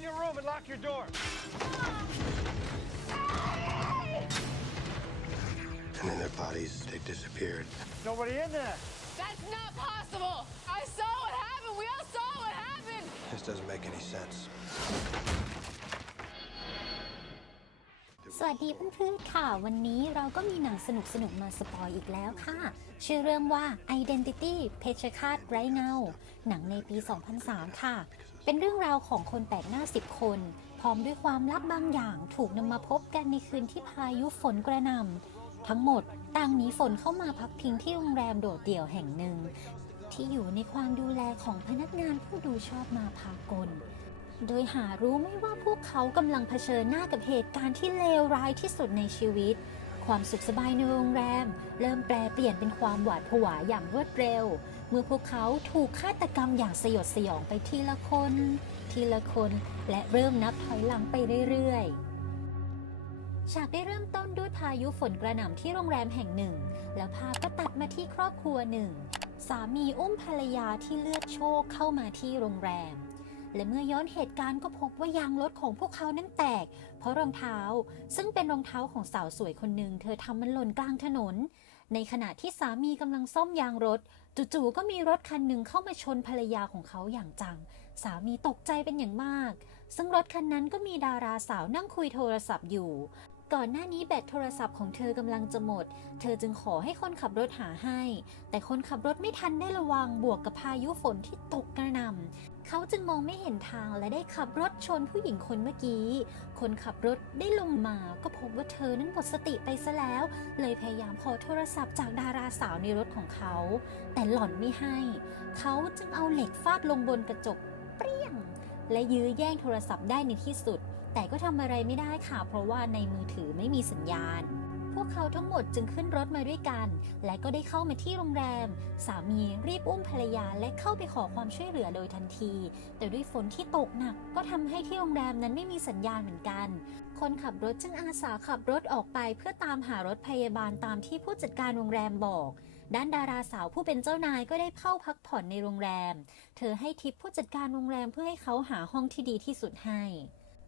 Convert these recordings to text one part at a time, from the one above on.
in your room and lock your door. And then their bodies, they disappeared. Nobody in there. That's not possible! I saw what happened! We all saw what happened! This doesn't make any sense. สวัสดีเพื่อนๆค่ะ วันนี้เราก็มีหนังสนุกๆ มาสปอยอีกแล้วค่ะ ชื่อเรื่องว่า Identity เพชฌฆาตไร้เงา หนังในปี 2003 ค่ะ เป็นเรื่องราวของคนแปลกหน้า10คน พร้อมด้วยความลับบางอย่างถูกนำมาพบกันในคืนที่พายุฝนกระหน่ำทั้งหมดต่างหนีฝนเข้ามาพักพิงที่โรงแรมโดดเดี่ยวแห่งหนึ่ง ที่อยู่ในความดูแลของพนักงานผู้ดูชอบมาพากล โดยหารู้ไม่ว่าพวกเขากำลังเผชิญหน้ากับเหตุการณ์ที่เลวร้ายที่สุดในชีวิต ความสุขสบายในโรงแรม เริ่มแปลเปลี่ยนเป็นความหวาดผวาอย่างรวดเร็ว เมื่อพวกเขาถูกฆาตกรรมอย่างสยดสยองไปทีละคน ทีละคนและเริ่มนับถอยหลังไปเรื่อยๆฉากได้เริ่มต้นด้วยพายุฝนกระหน่ำที่โรงแรมแห่งหนึ่ง แล้วภาพก็ตัดมาที่ครอบครัวหนึ่ง สามีอุ้มภรรยาที่เลือดโชกเข้ามาที่โรงแรม และเมื่อย้อนเหตุการณ์ก็พบว่ายางรถของพวกเขานั้นแตก เพราะรองเท้าซึ่งเป็นรองเท้าของสาวสวยคนหนึ่งเธอทำมันหล่นกลางถนน ในขณะที่สามีกำลังซ่อมยางรถ จู่ๆก็มีรถคันหนึ่งเข้ามาชนภรรยาของเขาอย่างจัง สามีตกใจเป็นอย่างมาก ซึ่งรถคันนั้นก็มีดาราสาวนั่งคุยโทรศัพท์อยู่ ก่อนหน้านี้แบตโทรศัพท์ของเธอกำลังจะหมด เธอจึงขอให้คนขับรถหาให้ แต่คนขับรถไม่ทันได้ระวังบวกกับพายุฝนที่ตกกระหน่ำเขาจึงมองไม่เห็นทางและได้ขับรถชนผู้หญิงคนเมื่อกี้ คนขับรถได้ลงมาก็พบว่าเธอนั้นหมดสติไปซะแล้ว เลยพยายามขอโทรศัพท์จากดาราสาวในรถของเขา แต่หล่อนไม่ให้ เขาจึงเอาเหล็กฟาดลงบนกระจกเปรี้ยง และยื้อแย่งโทรศัพท์ได้ในที่สุด แต่ก็ทำอะไรไม่ได้ค่ะ เพราะว่าในมือถือไม่มีสัญญาณ พวกเขาทั้งหมดจึงขึ้นรถมาด้วยกัน และก็ได้เข้ามาที่โรงแรม สามีรีบอุ้มภรรยาและเข้าไปขอความช่วยเหลือโดยทันที แต่ด้วยฝนที่ตกหนักก็ทำให้ที่โรงแรมนั้นไม่มีสัญญาณเหมือนกัน คนขับรถจึงอาสาขับรถออกไปเพื่อตามหารถพยาบาลตามที่ผู้จัดการโรงแรมบอกด้านดาราสาวผู้เป็นเจ้านายก็ได้เข้าพักผ่อนในโรงแรม เธอให้ทิปผู้จัดการโรงแรมเพื่อให้เขาหาห้องที่ดีที่สุดให้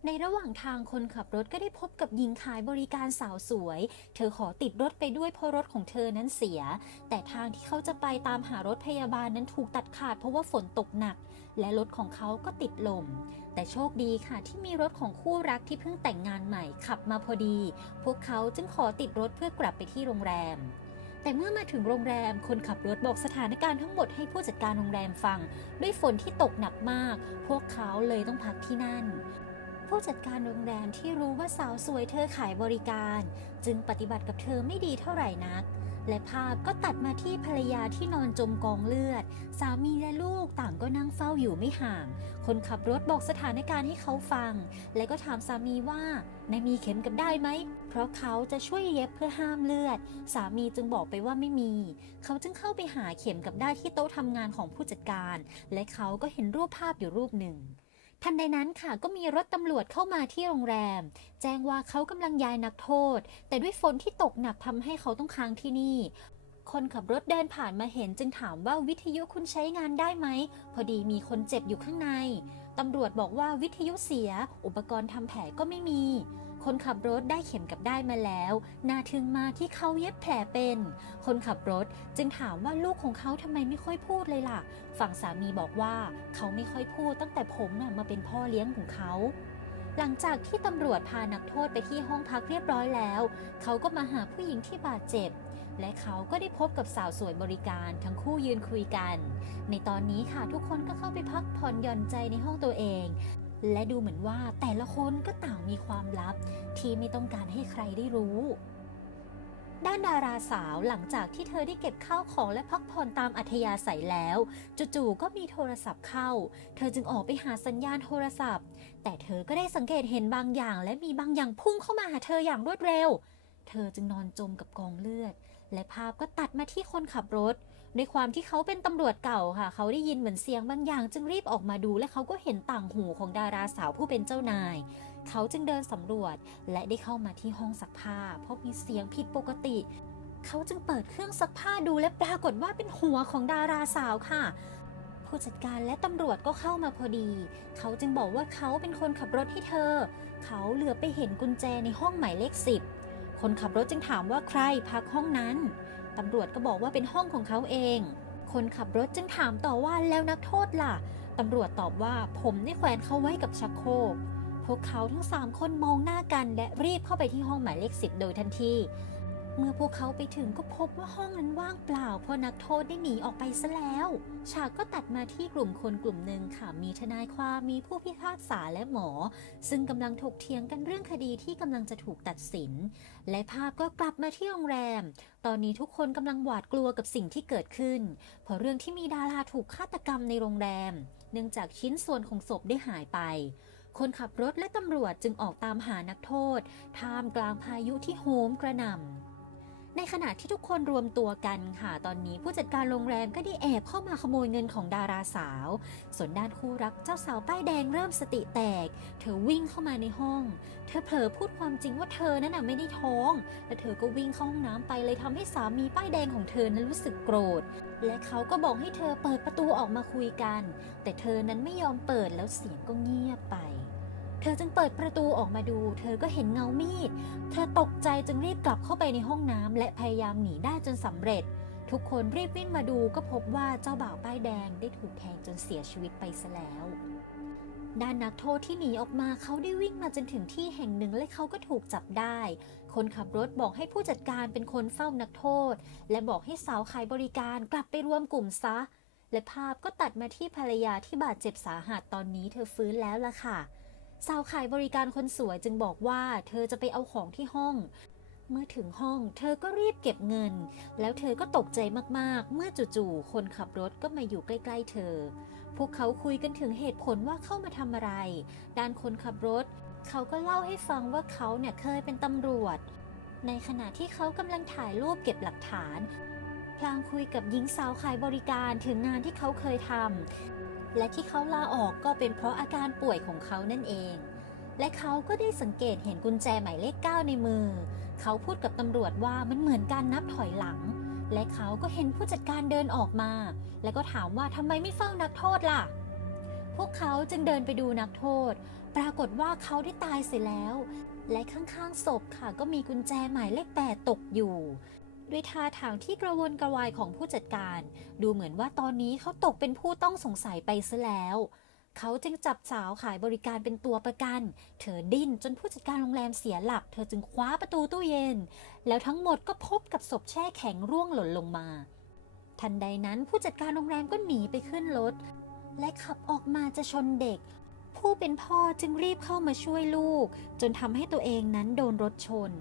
ในระหว่างทางคนขับรถก็ได้พบกับหญิงขายบริการสาวสวย เธอขอติดรถไปด้วยเพราะรถของเธอนั้นเสีย แต่ทางที่เขาจะไปตามหารถพยาบาลนั้นถูกตัดขาดเพราะว่าฝนตกหนัก และรถของเขาก็ติดลม แต่โชคดีค่ะที่มีรถของคู่รักที่เพิ่งแต่งงานใหม่ขับมาพอดี พวกเขาจึงขอติดรถเพื่อกลับไปที่โรงแรมแต่เมื่อมาถึงโรงแรม คนขับรถบอกสถานการณ์ทั้งหมดให้ผู้จัดการโรงแรมฟัง ด้วยฝนที่ตกหนักมาก พวกเขาเลยต้องพักที่นั่น ผู้จัดการโรงแรมที่รู้ว่าสาวสวยเธอขายบริการ จึงปฏิบัติกับเธอไม่ดีเท่าไหร่นัก และภาพก็ตัดมาที่ภรรยาที่นอนจมกองเลือด สามีและลูกต่างก็นั่งเฝ้าอยู่ไม่ห่าง คนขับรถบอกสถานการณ์ให้เขาฟัง และก็ถามสามีว่านายมีเข็มกับได้ไหม เพราะเขาจะช่วยเย็บเพื่อห้ามเลือด สามีจึงบอกไปว่าไม่มี เขาจึงเข้าไปหาเข็มกับได้ที่โต๊ะทำงานของผู้จัดการ และเขาก็เห็นรูปภาพอยู่รูปหนึ่ง ทันใดนั้นค่ะก็มีรถตำรวจเข้ามาที่โรงแรม แจ้งว่าเขากำลังย้ายนักโทษ แต่ด้วยฝนที่ตกหนักทำให้เขาต้องค้างที่นี่ คนขับรถเดินผ่านมาเห็นจึงถามว่าวิทยุคุณใช้งานได้ไหม พอดีมีคนเจ็บอยู่ข้างในตำรวจบอกว่าวิทยุเสีย อุปกรณ์ทำแผลก็ไม่มี คนขับรถได้เข็มกับได้มาแล้ว น่าทึ่งมากที่เขาเย็บแผลเป็น คนขับรถจึงถามว่าลูกของเขาทำไมไม่ค่อยพูดเลยล่ะ ฝั่งสามีบอกว่าเขาไม่ค่อยพูดตั้งแต่ผมน่ะมาเป็นพ่อเลี้ยงของเขาหลังจากที่ตำรวจพานักโทษไปที่ห้องพักเรียบร้อยแล้ว เขาก็มาหาผู้หญิงที่บาดเจ็บ และเขาก็ได้พบกับสาวสวยบริการทั้งคู่ยืนคุยกัน ในตอนนี้ค่ะทุกคนก็เข้าไปพักผ่อนหย่อนใจในห้องตัวเอง และดูเหมือนว่าแต่ละคนก็ต่างมีความลับ ที่ไม่ต้องการให้ใครได้รู้ ด้านดาราสาวหลังจากที่เธอได้เก็บข้าวของและพักผ่อนตามอัธยาศัยแล้ว จู่ๆก็มีโทรศัพท์เข้า เธอจึงออกไปหาสัญญาณโทรศัพท์ แต่เธอก็ได้สังเกตเห็นบางอย่าง และมีบางอย่างพุ่งเข้ามาหาเธออย่างรวดเร็ว เธอจึงนอนจมกับกองเลือด และภาพก็ตัดมาที่คนขับรถ ด้วยความที่เขาเป็นตำรวจเก่าค่ะ เขาได้ยินเหมือนเสียงบางอย่าง จึงรีบออกมาดูและเขาก็เห็นต่างหูของดาราสาวผู้เป็นเจ้านาย เขาจึงเดินสำรวจและได้เข้ามาที่ห้องซักผ้าเพราะมีเสียงผิดปกติ เขาจึงเปิดเครื่องซักผ้าดูและปรากฏว่าเป็นหัวของดาราสาวค่ะผู้จัดการและตำรวจก็เข้ามาพอดี เขาจึงบอกว่าเขาเป็นคนขับรถให้เธอ เขาเหลือไปเห็นกุญแจในห้องหมายเลขสิบ คนขับรถจึงถามว่าใครพักห้องนั้น ตำรวจก็บอกว่าเป็นห้องของเขาเอง คนขับรถจึงถามต่อว่าแล้วนักโทษล่ะ ตำรวจตอบว่าผมได้แขวนเขาไว้กับชักโครกพวกเขาทั้งสามคนมองหน้ากันและรีบเข้าไปที่ห้องหมายเลขสิบโดยทันที เมื่อพวกเขาไปถึงก็พบว่าห้องนั้นว่างเปล่าเพราะนักโทษได้หนีออกไปซะแล้ว ฉากก็ตัดมาที่กลุ่มคนกลุ่มหนึ่งค่ะ มีทนายความ มีผู้พิพากษาและหมอ ซึ่งกำลังถกเถียงกันเรื่องคดีที่กำลังจะถูกตัดสิน และภาพก็กลับมาที่โรงแรม ตอนนี้ทุกคนกำลังหวาดกลัวกับสิ่งที่เกิดขึ้น เพราะเรื่องที่มีดาราถูกฆาตกรรมในโรงแรม เนื่องจากชิ้นส่วนของศพได้หายไปคนขับรถและตำรวจจึงออกตามหานักโทษ ท่ามกลางพายุที่โหมกระหน่ำ ในขณะที่ทุกคนรวมตัวกันค่ะตอนนี้ผู้จัดการโรงแรมก็ได้แอบเข้ามาขโมยเงินของดาราสาว ส่วนด้านคู่รักเจ้าสาวป้ายแดงเริ่มสติแตก เธอวิ่งเข้ามาในห้อง เธอเผลอพูดความจริงว่าเธอนั้นน่ะไม่ได้ท้อง และเธอก็วิ่งเข้าห้องน้ำไปเลยทำให้สามีป้ายแดงของเธอนั้นรู้สึกโกรธ และเขาก็บอกให้เธอเปิดประตูออกมาคุยกัน แต่เธอนั้นไม่ยอมเปิดแล้วเสียงก็เงียบไป เธอจึงเปิดประตูออกมาดู เธอก็เห็นเงามีด เธอตกใจจึงรีบกลับเข้าไปในห้องน้ำและพยายามหนีได้จนสำเร็จ ทุกคนรีบวิ่งมาดูก็พบว่าเจ้าบ่าวป้ายแดงได้ถูกแทงจนเสียชีวิตไปซะแล้วด้านนักโทษที่หนีออกมาเขาได้วิ่งมาจนถึงที่แห่งหนึ่งและเขาก็ถูกจับได้ คนขับรถบอกให้ผู้จัดการเป็นคนเฝ้านักโทษ และบอกให้สาวขายบริการกลับไปรวมกลุ่มซะ และภาพก็ตัดมาที่ภรรยาที่บาดเจ็บสาหัสตอนนี้เธอฟื้นแล้วล่ะค่ะ สาวขายบริการคนสวยจึงบอกว่าเธอจะไปเอาของที่ห้อง เมื่อถึงห้องเธอก็รีบเก็บเงิน แล้วเธอก็ตกใจมากๆ เมื่อจู่ๆคนขับรถก็มาอยู่ใกล้ ๆ เธอ พวกเขาคุยกันถึงเหตุผลว่าเข้ามาทำอะไร ด้านคนขับรถ เขาก็เล่าให้ฟังว่าเขาเนี่ยเคยเป็นตำรวจ ในขณะที่เขากำลังถ่ายรูปเก็บหลักฐานพลางคุยกับหญิงสาวขายบริการถึงงานที่เขาเคยทำ และที่เขาลาออกก็เป็นเพราะอาการป่วยของเขานั่นเอง และเขาก็ได้สังเกตเห็นกุญแจหมายเลข 9 ในมือ เขาพูดกับตำรวจว่ามันเหมือนการนับถอยหลัง และเขาก็เห็นผู้จัดการเดินออกมา แล้วก็ถามว่าทำไมไม่เฝ้านักโทษล่ะ พวกเขาจึงเดินไปดูนักโทษ ปรากฏว่าเขาได้ตายเสียแล้ว และข้างๆศพค่ะก็มีกุญแจหมายเลข 8 ตกอยู่ ด้วยท่าทางที่กระวนกระวายของผู้จัดการ ดูเหมือนว่าตอนนี้เขาตกเป็นผู้ต้องสงสัยไปซะแล้ว เขาจึงจับสาวขายบริการเป็นตัวประกัน เธอดิ้นจนผู้จัดการโรงแรมเสียหลัก เธอจึงคว้าประตูตู้เย็น แล้วทั้งหมดก็พบกับศพแช่แข็งร่วงหล่นลงมา ทันใดนั้นผู้จัดการโรงแรมก็หนีไปขึ้นรถและขับออกมาจะชนเด็ก ผู้เป็นพ่อจึงรีบเข้ามาช่วยลูก จนทำให้ตัวเองนั้นโดนรถชน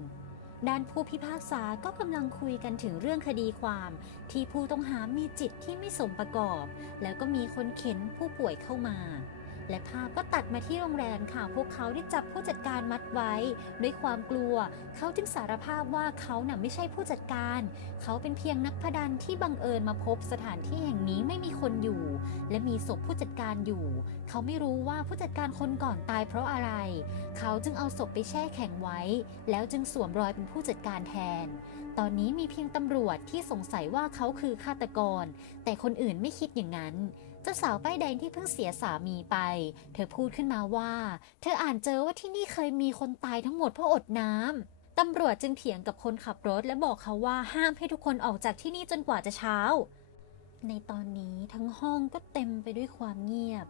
ด้านผู้พิพากษาก็กำลังคุยกันถึงเรื่องคดีความ ที่ผู้ต้องหามีจิตที่ไม่สมประกอบ แล้วก็มีคนเข็นผู้ป่วยเข้ามา และภาพก็ตัดมาที่โรงแรมค่ะ พวกเขาได้จับผู้จัดการมัดไว้ ด้วยความกลัว เขาจึงสารภาพว่าเขาน่ะไม่ใช่ผู้จัดการ เขาเป็นเพียงนักพนันที่บังเอิญมาพบสถานที่แห่งนี้ไม่มีคนอยู่ และมีศพผู้จัดการอยู่ เขาไม่รู้ว่าผู้จัดการคนก่อนตายเพราะอะไร เขาจึงเอาศพไปแช่แข็งไว้ แล้วจึงสวมรอยเป็นผู้จัดการแทน ตอนนี้มีเพียงตำรวจที่สงสัยว่าเขาคือฆาตกร แต่คนอื่นไม่คิดอย่างนั้น เจ้าสาวป้ายแดงที่เพิ่งเสียสามีไป เธอพูดขึ้นมาว่า เธออ่านเจอว่าที่นี่เคยมีคนตายทั้งหมดเพราะอดน้ำตำรวจจึงเถียงกับคนขับรถและบอกเขาว่าห้ามให้ทุกคนออกจากที่นี่จนกว่าจะเช้า ในตอนนี้ทั้งห้องก็เต็มไปด้วยความเงียบ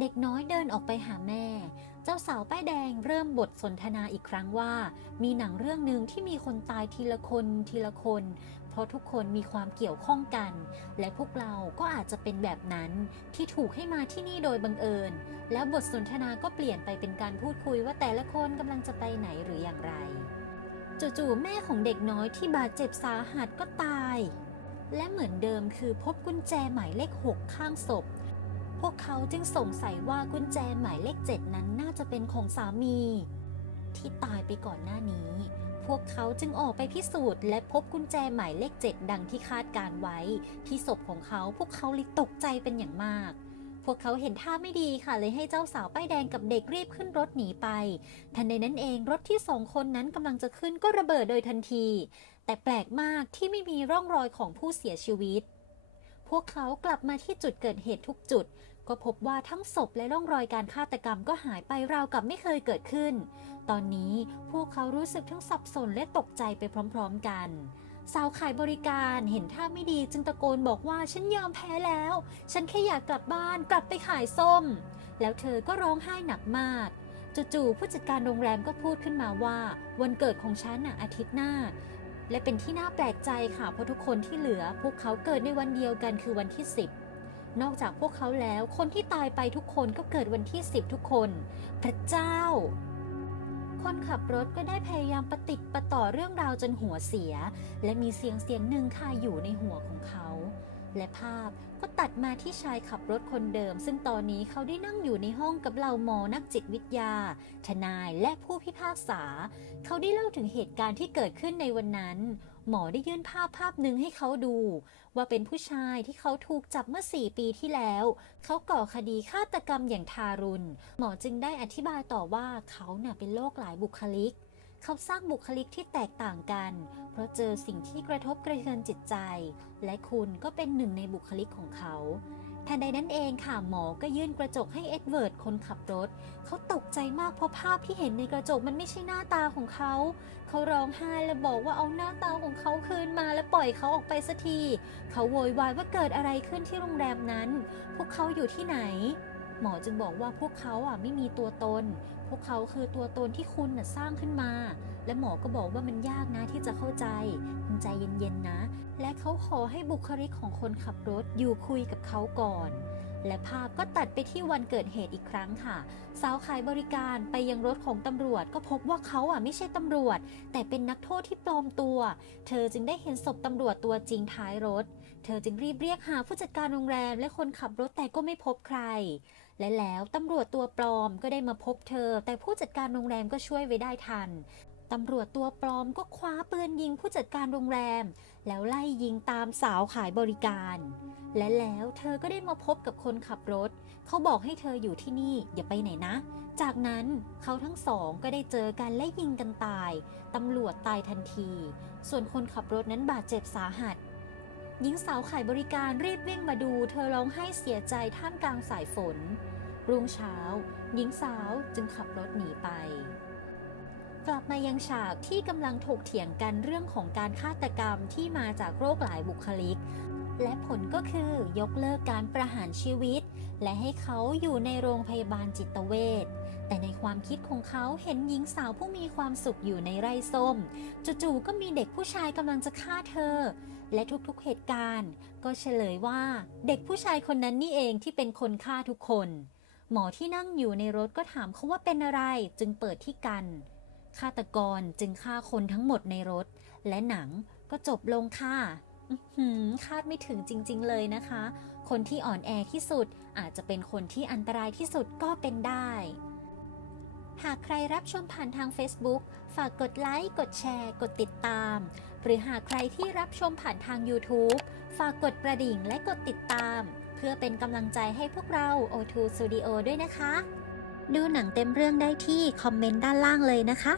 เด็กน้อยเดินออกไปหาแม่ เจ้าสาวป้ายแดงเริ่มบทสนทนาอีกครั้งว่า มีหนังเรื่องหนึ่งที่มีคนตายทีละคนทีละคน เพราะทุกคนมีความเกี่ยวข้องกัน และพวกเราก็อาจจะเป็นแบบนั้นที่ถูกให้มาที่นี่โดยบังเอิญ แล้วบทสนทนาก็เปลี่ยนไปเป็นการพูดคุยว่าแต่ละคนกำลังจะไปไหนหรืออย่างไรจู่ๆแม่ของเด็กน้อยที่บาดเจ็บสาหัสก็ตาย และเหมือนเดิมคือพบกุญแจหมายเลขหกข้างศพ พวกเขาจึงสงสัยว่ากุญแจหมายเลขเจ็ดนั้นน่าจะเป็นของสามี ที่ตายไปก่อนหน้านี้ วกเขาจึงออกไปพิสูจน์และพบกุญแจหมายเลขเจ็ดดังที่คาดการไว้ ที่ศพของเขาพวกเขาเลยตกใจเป็นอย่างมาก พวกเขาเห็นท่าไม่ดีค่ะเลยให้เจ้าสาวป้ายแดงกับเด็กรีบขึ้นรถหนีไป ทันใดนั้นเองรถที่สองคนนั้นกำลังจะขึ้นก็ระเบิดโดยทันที แต่แปลกมากที่ไม่มีร่องรอยของผู้เสียชีวิตพพวกเขากลับมาที่จุดเกิดเหตุทุกจุด ก็พบว่าทั้งศพและร่องรอยการฆาตกรรมก็หายไปราวกับไม่เคยเกิดขึ้น ตอนนี้พวกเขารู้สึกทั้งสับสนและตกใจไปพร้อมๆกันสาวขายบริการเห็นท่าไม่ดีจึงตะโกนบอกว่าฉันยอมแพ้แล้ว ฉันแค่อยากกลับบ้านกลับไปขายส้ม แล้วเธอก็ร้องไห้หนักมากจู่ๆผู้จัดการโรงแรมก็พูดขึ้นมาว่า วันเกิดของฉันน่ะอาทิตย์หน้า และเป็นที่น่าแปลกใจค่ะเพราะทุกคนที่เหลือ พวกเขาเกิดในวันเดียวกันคือวันที่ 10 นอกจากพวกเขาแล้วคนที่ตายไปทุกคนก็เกิดวันที่ 10 ทุกคน พระเจ้า คนขับรถก็ได้พยายามประติประต่อเรื่องราวจนหัวเสีย และมีเสียงเสียงหนึ่งค่ะอยู่ในหัวของเขา และภาพก็ตัดมาที่ชายขับรถคนเดิม ซึ่งตอนนี้เขาได้นั่งอยู่ในห้องกับเหล่าหมอนักจิตวิทยา ทนายและผู้พิพากษา เขาได้เล่าถึงเหตุการณ์ที่เกิดขึ้นในวันนั้น หมอได้ยื่นภาพภาพหนึ่งให้เขาดู ว่าเป็นผู้ชายที่เขาถูกจับเมื่อ 4 ปีที่แล้ว เขาก่อคดีฆาตกรรมอย่างทารุณ หมอจึงได้อธิบายต่อว่าเขาเน่ะเป็นโรคหลายบุคลิก เขาสร้างบุคลิกที่แตกต่างกัน เพราะเจอสิ่งที่กระทบกระเทือนจิตใจ และคุณก็เป็นหนึ่งในบุคลิกของเขา ทันใดนั้นเองค่ะหมอก็ยื่นกระจกให้เอ็ดเวิร์ดคนขับรถ เขาตกใจมากเพราะภาพที่เห็นในกระจกมันไม่ใช่หน้าตาของเขา เขาร้องไห้และบอกว่าเอาหน้าตาของเขาคืนมาและปล่อยเขาออกไปสักที เขาโวยวายว่าเกิดอะไรขึ้นที่โรงแรมนั้น พวกเขาอยู่ที่ไหน หมอจึงบอกว่าพวกเขาอะไม่มีตัวตน พวกเขาคือตัวตนที่คุณน่ะสร้างขึ้นมา และหมอก็บอกว่ามันยากนะที่จะเข้าใจคุณใจเย็นๆนะ และเขาขอให้บุคลิกของคนขับรถอยู่คุยกับเขาก่อน และภาพก็ตัดไปที่วันเกิดเหตุอีกครั้งค่ะ สาวขายบริการไปยังรถของตำรวจ ก็พบว่าเขาอะไม่ใช่ตำรวจ แต่เป็นนักโทษที่ปลอมตัว เธอจึงได้เห็นศพตำรวจตัวจริงท้ายรถ เธอจึงรีบเรียกหาผู้จัดการโรงแรมและคนขับรถแต่ก็ไม่พบใคร และแล้วตำรวจตัวปลอมก็ได้มาพบเธอ แต่ผู้จัดการโรงแรมก็ช่วยไว้ได้ทันตำรวจตัวปลอมก็คว้าปืนยิงผู้จัดการโรงแรม แล้วไล่ยิงตามสาวขายบริการ และแล้วเธอก็ได้มาพบกับคนขับรถ เขาบอกให้เธออยู่ที่นี่อย่าไปไหนนะ จากนั้นเขาทั้งสองก็ได้เจอกันและยิงกันตาย ตำรวจตายทันที ส่วนคนขับรถนั้นบาดเจ็บสาหัสหญิงสาวขายบริการรีบวิ่งมาดู เธอร้องไห้เสียใจท่ามกลางสายฝน รุ่งเช้า หญิงสาวจึงขับรถหนีไป กลับมายังฉากที่กำลังถกเถียงกันเรื่องของการฆาตกรรมที่มาจากโรคหลายบุคลิก และผลก็คือยกเลิกการประหารชีวิต และให้เขาอยู่ในโรงพยาบาลจิตเวชแต่ในความคิดของเขาเห็นหญิงสาวผู้มีความสุขอยู่ในไร่ส้มจู่ๆก็มีเด็กผู้ชายกำลังจะฆ่าเธอ และทุกๆเหตุการณ์ ก็เฉลยว่าเด็กผู้ชายคนนั้นนี่เองที่เป็นคนฆ่าทุกคน หมอที่นั่งอยู่ในรถก็ถามเขาว่าเป็นอะไรจึงเปิดที่กัน ฆาตกรจึงฆ่าคนทั้งหมดในรถ และหนังก็จบลงค่ะอื้อหือคาดไม่ถึงจริง ๆ เลยนะคะ คนที่อ่อนแอที่สุดอาจจะเป็นคนที่อันตรายที่สุดก็เป็นได้ หากใครรับชมผ่านทาง Facebook ฝากกดไลค์ กดแชร์ กดติดตาม หรือหากใครที่รับชมผ่านทาง YouTube ฝากกดกระดิ่งและกดติดตาม เพื่อเป็นกำลังใจให้พวกเรา O2 Studio ด้วยนะคะ ดูหนังเต็มเรื่องได้ที่คอมเมนต์ด้านล่างเลยนะคะ